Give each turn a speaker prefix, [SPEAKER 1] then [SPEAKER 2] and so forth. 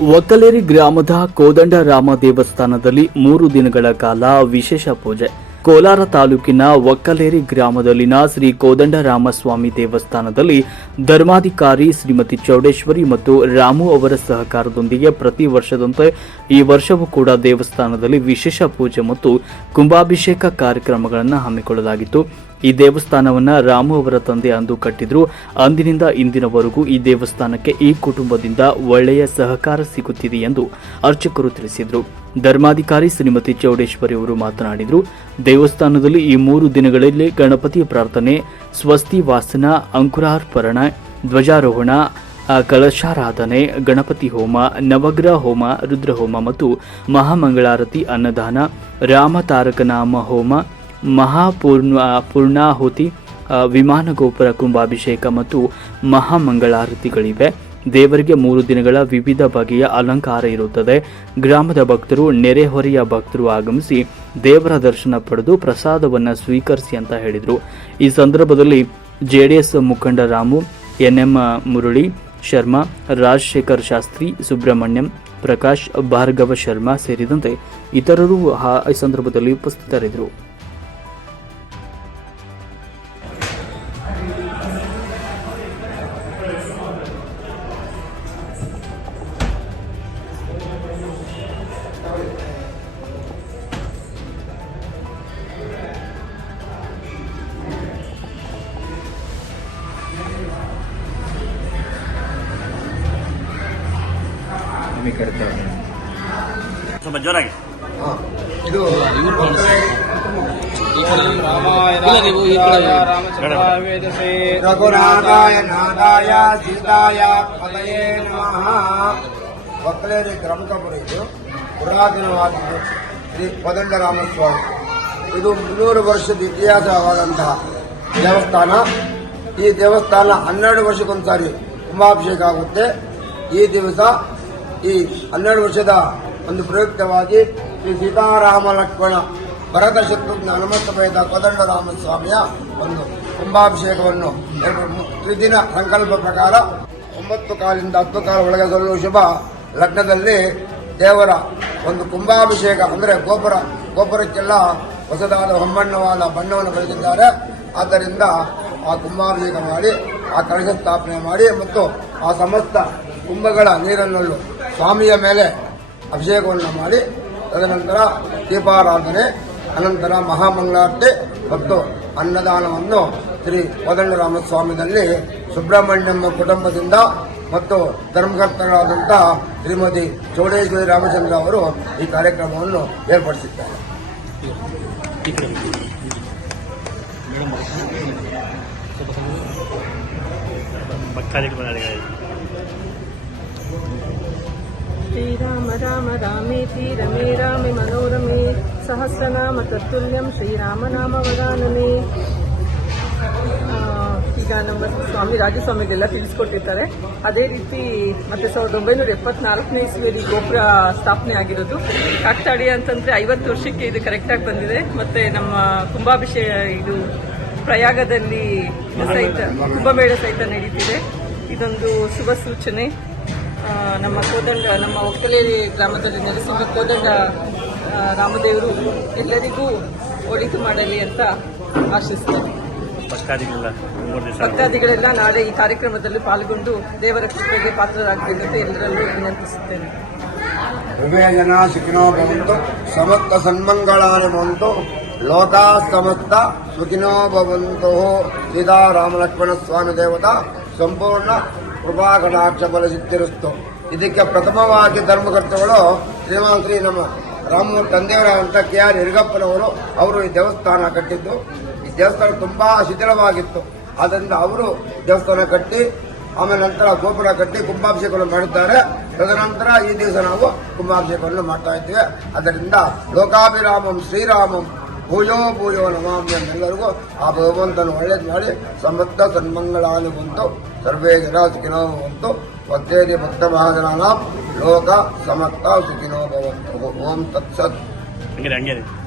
[SPEAKER 1] ಒಕ್ಕಲೇರಿ ಗ್ರಾಮದ ಕೋದಂಡರಾಮ ದೇವಸ್ಥಾನದಲ್ಲಿ ಮೂರು ದಿನಗಳ ಕಾಲ ವಿಶೇಷ ಪೂಜೆ. ಕೋಲಾರ ತಾಲೂಕಿನ ಒಕ್ಕಲೇರಿ ಗ್ರಾಮದಲ್ಲಿನ ಶ್ರೀ ಕೋದಂಡರಾಮಸ್ವಾಮಿ ದೇವಸ್ಥಾನದಲ್ಲಿ ಧರ್ಮಾಧಿಕಾರಿ ಶ್ರೀಮತಿ ಚೌಡೇಶ್ವರಿ ಮತ್ತು ರಾಮು ಅವರ ಸಹಕಾರದೊಂದಿಗೆ ಪ್ರತಿ ವರ್ಷದಂತೆ ಈ ವರ್ಷವೂ ಕೂಡ ದೇವಸ್ಥಾನದಲ್ಲಿ ವಿಶೇಷ ಪೂಜೆ ಮತ್ತು ಕುಂಭಾಭಿಷೇಕ ಕಾರ್ಯಕ್ರಮಗಳನ್ನು ಹಮ್ಮಿಕೊಳ್ಳಲಾಗಿತ್ತು. ಈ ದೇವಸ್ಥಾನವನ್ನ ರಾಮು ಅವರ ತಂದೆ ಅಂದು ಕಟ್ಟಿದ್ರು. ಅಂದಿನಿಂದ ಇಂದಿನವರೆಗೂ ಈ ದೇವಸ್ಥಾನಕ್ಕೆ ಈ ಕುಟುಂಬದಿಂದ ಒಳ್ಳೆಯ ಸಹಕಾರ ಸಿಗುತ್ತಿದೆ ಎಂದು ಅರ್ಚಕರು ತಿಳಿಸಿದರು. ಧರ್ಮಾಧಿಕಾರಿ ಶ್ರೀಮತಿ ಚೌಡೇಶ್ವರಿ ಅವರು ಮಾತನಾಡಿದರು. ದೇವಸ್ಥಾನದಲ್ಲಿ ಈ ಮೂರು ದಿನಗಳಲ್ಲಿ ಗಣಪತಿ ಪ್ರಾರ್ಥನೆ, ಸ್ವಸ್ತಿ ವಾಸನ ಅಂಕುರಾರ್ಪರಣ ಧ್ವಜಾರೋಹಣ ಕಲಶಾರಾಧನೆ, ಗಣಪತಿ ಹೋಮ, ನವಗ್ರಹ ಹೋಮ, ರುದ್ರಹೋಮ ಮತ್ತು ಮಹಾಮಂಗಳಾರತಿ ಅನ್ನದಾನ ರಾಮತಾರಕನಾಮ ಹೋಮ ಮಹಾಪೂರ್ಣ, ಪೂರ್ಣಾಹುತಿ ವಿಮಾನ ಗೋಪುರ, ಕುಂಭಾಭಿಷೇಕ ಮತ್ತು ಮಹಾಮಂಗಳಾರತಿಗಳಿವೆ. ದೇವರಿಗೆ ಮೂರು ದಿನಗಳ ವಿವಿಧ ಬಗೆಯ ಅಲಂಕಾರ ಇರುತ್ತದೆ. ಗ್ರಾಮದ ಭಕ್ತರು ನೆರೆಹೊರೆಯ ಭಕ್ತರು ಆಗಮಿಸಿ ದೇವರ ದರ್ಶನ ಪಡೆದು ಪ್ರಸಾದವನ್ನು ಸ್ವೀಕರಿಸಿ ಅಂತ ಹೇಳಿದರು. ಈ ಸಂದರ್ಭದಲ್ಲಿ ಜೆ ಡಿ ಎಸ್ ಮುಖಂಡ ರಾಮು ಎನ್ಎಂ ಮುರಳಿ, ಶರ್ಮಾ, ರಾಜಶೇಖರ್ ಶಾಸ್ತ್ರಿ, ಸುಬ್ರಹ್ಮಣ್ಯಂ, ಪ್ರಕಾಶ್, ಭಾರ್ಗವ ಶರ್ಮಾ ಸೇರಿದಂತೆ ಇತರರು ಈ ಸಂದರ್ಭದಲ್ಲಿ ಉಪಸ್ಥಿತರಿದ್ದರು.
[SPEAKER 2] ಸ್ವಲ್ಪ ಜೋರಾಗಿ.
[SPEAKER 3] ಇದು ರಘುನಾಥಾಯ ನಾದಾಯ ಸೀತಾಯ ಪದಯೇ ನಮಃ. ಒಕ್ಕಲೇರಿ ಗ್ರಾಮಕಪುರ ಇದು. ಪುರಾತನವಾದದ್ದು. ಶ್ರೀ ಕೋದಂಡರಾಮಸ್ವಾಮಿ ಇದು ಮುನ್ನೂರು ವರ್ಷದ ಇತಿಹಾಸವಾದಂತಹ ದೇವಸ್ಥಾನ. ಈ ದೇವಸ್ಥಾನ ಹನ್ನೆರಡು ವರ್ಷಕ್ಕೊಂದ್ಸಾರಿ ಕುಂಭಾಭಿಷೇಕ ಆಗುತ್ತೆ. ಈ ದಿವಸ ಈ ಹನ್ನೆರಡು ವರ್ಷದ ಒಂದು ಪ್ರಯುಕ್ತವಾಗಿ ಶ್ರೀ ಸೀತಾರಾಮ ಲಕ್ಷ್ಮಣ ಭರತ ಶತ್ರುಘ್ನ ಹನುಮಂತಪಯದ ಕೋದಂಡರಾಮ ಸ್ವಾಮಿಯ ಒಂದು ಕುಂಭಾಭಿಷೇಕವನ್ನು ತ್ರಿದಿನ ಸಂಕಲ್ಪ ಪ್ರಕಾರ ಒಂಬತ್ತು ಕಾಲಿಂದ ಹತ್ತು ಕಾಲ ಒಳಗೆ ಸಲ್ಲುವ ಶುಭ ಲಗ್ನದಲ್ಲಿ ದೇವರ ಒಂದು ಕುಂಭಾಭಿಷೇಕ ಅಂದರೆ ಗೋಪುರ, ಗೋಪುರಕ್ಕೆಲ್ಲ ಹೊಸದಾದ ಹೊಂಬಣ್ಣವಾದ ಬಣ್ಣವನ್ನು ಬೆಳೆದಿದ್ದಾರೆ ಆದ್ದರಿಂದ ಆ ಕುಂಭಾಭಿಷೇಕ ಮಾಡಿ, ಆ ಕಳಶ ಸ್ಥಾಪನೆ ಮಾಡಿ ಮತ್ತು ಆ ಸಮಸ್ತ ಕುಂಭಗಳ ನೀರನ್ನಲ್ಲೂ ಸ್ವಾಮಿಯ ಮೇಲೆ ಅಭಿಷೇಕವನ್ನು ಮಾಡಿ, ತದನಂತರ ದೀಪಾರಾಧನೆ, ಅನಂತರ ಮಹಾಮಂಗಳಾರತಿ ಮತ್ತು ಅನ್ನದಾನವನ್ನು ಶ್ರೀ ಕೋದಂಡರಾಮಸ್ವಾಮಿನಲ್ಲಿ ಸುಬ್ರಹ್ಮಣ್ಯಂ ಕುಟುಂಬದಿಂದ ಮತ್ತು ಧರ್ಮಕರ್ತರಾದಂಥ ಶ್ರೀಮತಿ ಚೌಡೇಶ್ವರಿ ರಾಮಚಂದ್ರ ಅವರು ಈ ಕಾರ್ಯಕ್ರಮವನ್ನು ಏರ್ಪಡಿಸಿದ್ದಾರೆ.
[SPEAKER 2] ಕಾರ್ಯಕ್ರಮ
[SPEAKER 4] श्रीराम राम रामेति रमे रामे मनोरमे सहस्रनाम तत्तुल्यं ಶ್ರೀರಾಮನಾಮ ವದಾನನೆ ಆ, ಈಗ ನಮ್ಮ ಸ್ವಾಮಿ ರಾಜಸ್ವಾಮಿಗೆಲ್ಲ ತಿಳಿಸ್ಕೊಟ್ಟಿರ್ತಾರೆ ಅದೇ ರೀತಿ ಮತ್ತೆ ಸಾವಿರದ ಒಂಬೈನೂರ ಎಪ್ಪತ್ನಾಲ್ಕನೇ ಇಸ್ವಿಯಲ್ಲಿ ಗೋಪುರ ಸ್ಥಾಪನೆ ಆಗಿರೋದು ಕಾಕ್ತಾಡಿ ಅಂತಂದ್ರೆ ಐವತ್ತು ವರ್ಷಕ್ಕೆ ಇದು ಕರೆಕ್ಟಾಗಿ ಬಂದಿದೆ ಮತ್ತೆ ನಮ್ಮ ಕುಂಭಾಭಿಷೇಕ ಇದು ಪ್ರಯಾಗದಲ್ಲಿ ಸಹಿತ ಕುಂಭಮೇಳ ಸಹಿತ ನಡೀತಿದೆ ಇದೊಂದು ಶುಭ ಸೂಚನೆ ಆ, ನಮ್ಮ ಕೋದಂಡ ನಮ್ಮ ಒಕ್ಕಲೇರಿ ಗ್ರಾಮದಲ್ಲಿ ನೆಲೆಸಿದ ಕೋದಂಡ ರಾಮದೇವರು ಎಲ್ಲರಿಗೂ ಒಳಿತು ಮಾಡಲಿ ಅಂತ ಆಶಿಸ್ತೇನೆ.
[SPEAKER 2] ಭಕ್ತಾದಿಗಳೆಲ್ಲ
[SPEAKER 4] ನಾಳೆ ಈ ಕಾರ್ಯಕ್ರಮದಲ್ಲಿ ಪಾಲ್ಗೊಂಡು ದೇವರ ಕೃಪೆಗೆ ಪಾತ್ರರಾಗಬೇಕಂತ ಎಲ್ಲರಲ್ಲೂ ವಿನಂತಿಸುತ್ತೇನೆ.
[SPEAKER 3] ಉಭಯ ಜನ ಸುಖಿನೋ ಭವಂತು ಸಮಸ್ತ ಸನ್ಮಂಗಳಾನಿ ಭವಂತು ಲೋಕಾ ಸಮಸ್ತ ಸುಖಿನೋ ಭವಂತು. ಸೀತಾರಾಮಲಕ್ಷ್ಮಣ ಸ್ವಾಮಿ ದೇವತಾ ಸಂಪೂರ್ಣ ಕೃಪಾ ಕಟಾಕ್ಷ ಬಲ ಸಿದ್ಧಿರಿಸ್ತು ಇದಕ್ಕೆ ಪ್ರಥಮವಾಗಿ ಧರ್ಮಕರ್ತಗಳು ಶ್ರೀಮಾನ್ ಶ್ರೀ ನಮ್ಮ ರಾಮ ತಂದೆಯವರಂತ ಕೆ ಆರ್ ಯರಿಗಪ್ಪನವರು ಅವರು ಈ ದೇವಸ್ಥಾನ ಕಟ್ಟಿದ್ದು. ಈ ದೇವಸ್ಥಾನ ತುಂಬಾ ಶಿಥಿಲವಾಗಿತ್ತು. ಆದ್ದರಿಂದ ಅವರು ದೇವಸ್ಥಾನ ಕಟ್ಟಿ, ಆಮೇಲೆ ನಂತರ ಗೋಪುರ ಕಟ್ಟಿ ಕುಂಭಾಭಿಷೇಕವನ್ನು ಮಾಡುತ್ತಾರೆ. ತದನಂತರ ಈ ದಿವಸ ನಾವು ಕುಂಭಾಭಿಷೇಕವನ್ನು ಮಾಡ್ತಾ ಇದ್ದೇವೆ. ಅದರಿಂದ ಲೋಕಾಭಿರಾಮಂ ಶ್ರೀರಾಮಂ ಭೂಯೋ ಪೂಜೋ ನಮಾಮಿ ಎಲ್ಲರಿಗೂ ಆ ಭಗವಂತನು ಒಳ್ಳೇದು ಮಾಡಿ ಸಮರ್ಥ ಸನ್ಮಂಗಳಾನು ಬಂತು. ಸರ್ವೇ ಜನ ಸುಖಿನೋ ಭವಂತು. ಭಕ್ತೇರಿ ಭಕ್ತ ಮಹಾಜನಾನ. ಲೋಕ ಸಮರ್ಥ ಸುಖಿನೋ ಭವಂತು. ಓಂ ತತ್ಸತ್.
[SPEAKER 2] ಹಂಗೆ ಹಂಗೆ